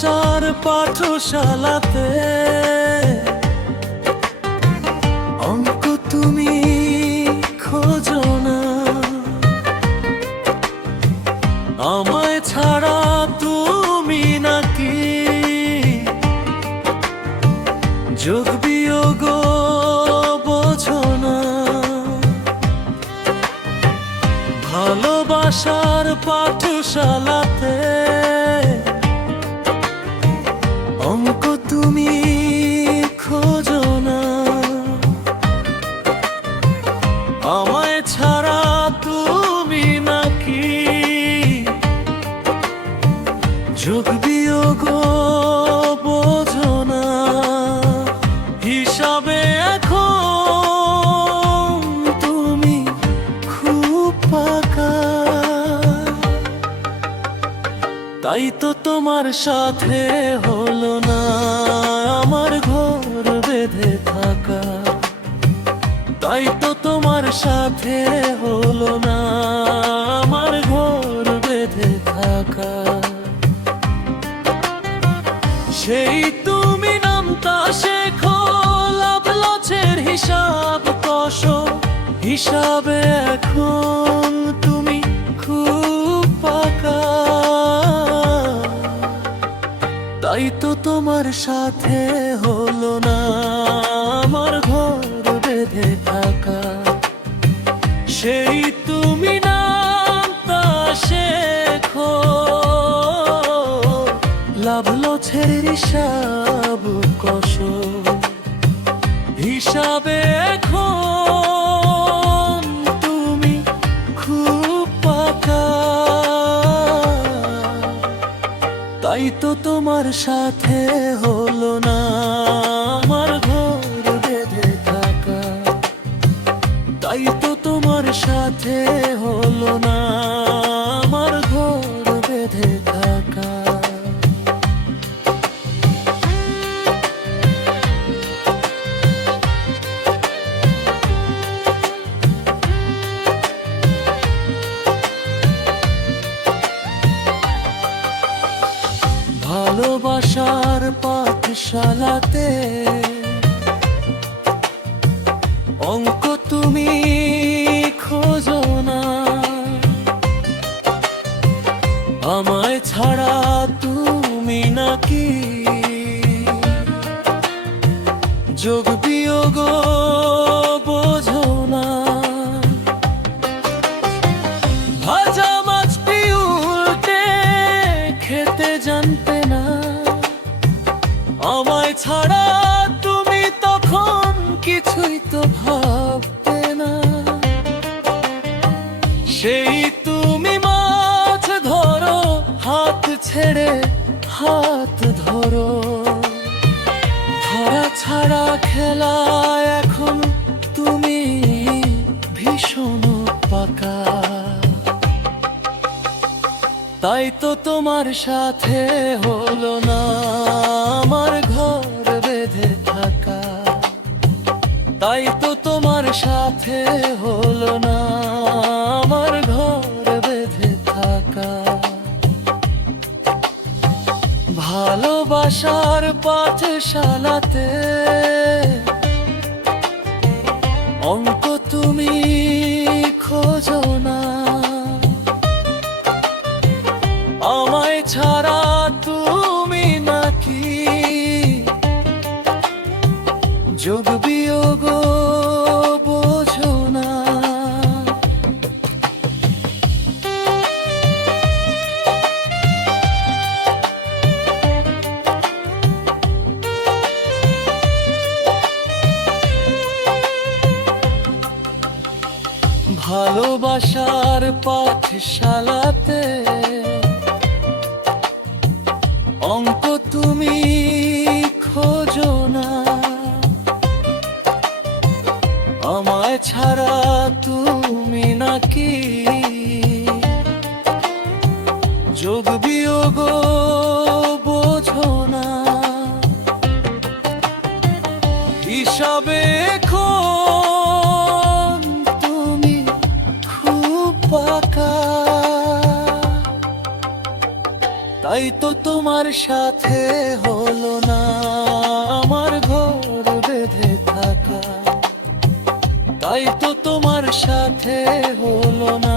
ভালোবাসার পাঠশালাতে অঙ্ক তুমি খোঁজো না, আমায় ছাড়া তুমি নাকি যোগ বিয়োগ বোঝো না। ভালোবাসার পাঠশালাতে অঙ্ক তুমি খোঁজো না, আমায় ছাড়া তুমি নাকি যোগ বিয়োগ বোঝো না। হিসাবে এখন তুমি খুব পাকা, তাই তো তোমার সাথে হলো না আমার ঘর বেঁধে থাকা, তাই তো তোমার সাথে হলো না আমার ঘর বেঁধে থাকা। সেই তুমি নামতা শেখো, লাভ লসের হিসাব কষো, হিসাবে এখন তুমি খুব পাকা, তাই তো তোমার সাথে হলো না আমার ঘর বেঁধে থাকা। সেই তুমি নামতা শেখো, লাভ লসের হিসাব কষো, হিসাবে এখন তুমি খুব পাকা, তাই তো তোমার সাথে হলো না আমার ঘর বেঁধে থাকা, তাই তো তোমার সাথে হলো না আমার ঘর বেঁধে থাকা। ভালোবাসার পাঠশালাতে অঙ্ক তুমি খোঁজো না, আমায় ছাড়া তুমি নাকি যোগ বিয়োগ বোঝো না। ভাজা মাছটি উল্টে খেতে জানতে না, আমায় ছাড়া তুমি তখন কিছুই তো ভাবতে না। সেই তুমি মাছ ধরো হাত ছেড়ে হাত ধরো, ধরা ছাড়া খেলা এখন তুমি ভীষণ পাকা, তাই তো তোমার সাথে হলো না আমার ঘর বেঁধে থাকা, তাই তো তোমার সাথে হলো না আমার ঘর বেঁধে থাকা। ভালোবাসার পাঠশালাতে অঙ্ক তুমি খোঁজো না, আমায় ছাড়া তুমি নাকি যোগ বিয়োগ বোঝো না। ভালোবাসার পাঠশালাতে অঙ্ক তুমি খোঁজো না, আমায় ছাড়া তুমি নাকি যোগ বিয়োগ বোঝো না। হিসাবে এখন তুমি খুব পাকা, তাই তো তোমার সাথে হলো না আমার ঘর বেঁধে থাকা, তাই তো তোমার সাথে হলো না।